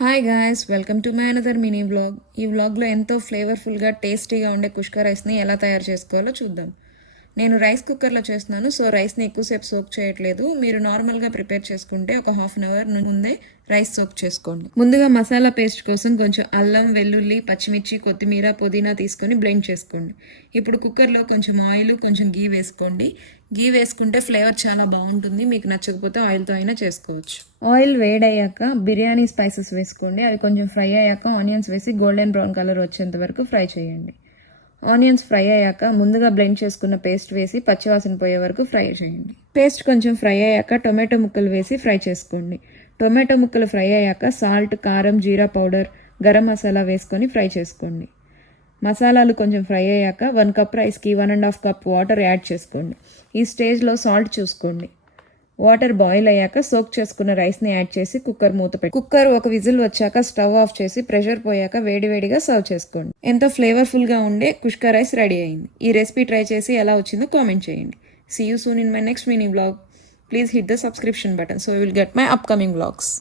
Hi guys, welcome to my another mini vlog. ఈ వ్లాగ్లో ఎంతో ఫ్లేవర్ఫుల్గా టేస్టీగా ఉండే కుష్కా రైస్ని ఎలా తయారు చేసుకోవాలో చూద్దాం. నేను రైస్ కుక్కర్లో చేస్తున్నాను, సో రైస్ని ఎక్కువసేపు సోక్ చేయట్లేదు. మీరు నార్మల్గా ప్రిపేర్ చేసుకుంటే ఒక హాఫ్ అన్ అవర్ ముందే రైస్ సోక్ చేసుకోండి. ముందుగా మసాలా పేస్ట్ కోసం కొంచెం అల్లం, వెల్లుల్లి, పచ్చిమిర్చి, కొత్తిమీర, పుదీనా తీసుకొని బ్లెండ్ చేసుకోండి. ఇప్పుడు కుక్కర్లో కొంచెం ఆయిల్, కొంచెం గీ వేసుకోండి. గీ వేసుకుంటే ఫ్లేవర్ చాలా బాగుంటుంది. మీకు నచ్చకపోతే ఆయిల్తో అయినా చేసుకోవచ్చు. ఆయిల్ వేడయ్యాక బిర్యానీ స్పైసెస్ వేసుకోండి. అవి కొంచెం ఫ్రై అయ్యాక ఆనియన్స్ వేసి గోల్డెన్ బ్రౌన్ కలర్ వచ్చేంత వరకు ఫ్రై చేయండి. ఆనియన్స్ ఫ్రై అయ్యాక ముందుగా బ్లెండ్ చేసుకున్న పేస్ట్ వేసి పచ్చివాసన పోయే వరకు ఫ్రై చేయండి. పేస్ట్ కొంచెం ఫ్రై అయ్యాక టొమాటో ముక్కలు వేసి ఫ్రై చేసుకోండి. టొమాటో ముక్కలు ఫ్రై అయ్యాక సాల్ట్, కారం, జీరా పౌడర్, గరం మసాలా వేసుకొని ఫ్రై చేసుకోండి. మసాలాలు కొంచెం ఫ్రై అయ్యాక 1 కప్ రైస్కి 1.5 కప్ వాటర్ యాడ్ చేసుకోండి. ఈ స్టేజ్లో సాల్ట్ చూసుకోండి. వాటర్ బాయిల్ అయ్యాక సోక్ చేసుకున్న రైస్ని యాడ్ చేసి కుక్కర్ మూత పెట్టి కుక్కర్ ఒక విజిల్ వచ్చాక స్టవ్ ఆఫ్ చేసి ప్రెషర్ పోయాక వేడివేడిగా సర్వ్ చేసుకోండి. ఎంతో ఫ్లేవర్ఫుల్గా ఉండే కుష్కా రైస్ రెడీ అయింది. ఈ రెసిపీ ట్రై చేసి ఎలా వచ్చిందో కామెంట్ చేయండి. See you soon in my next mini vlog. Please hit the subscription button so you will get my upcoming vlogs.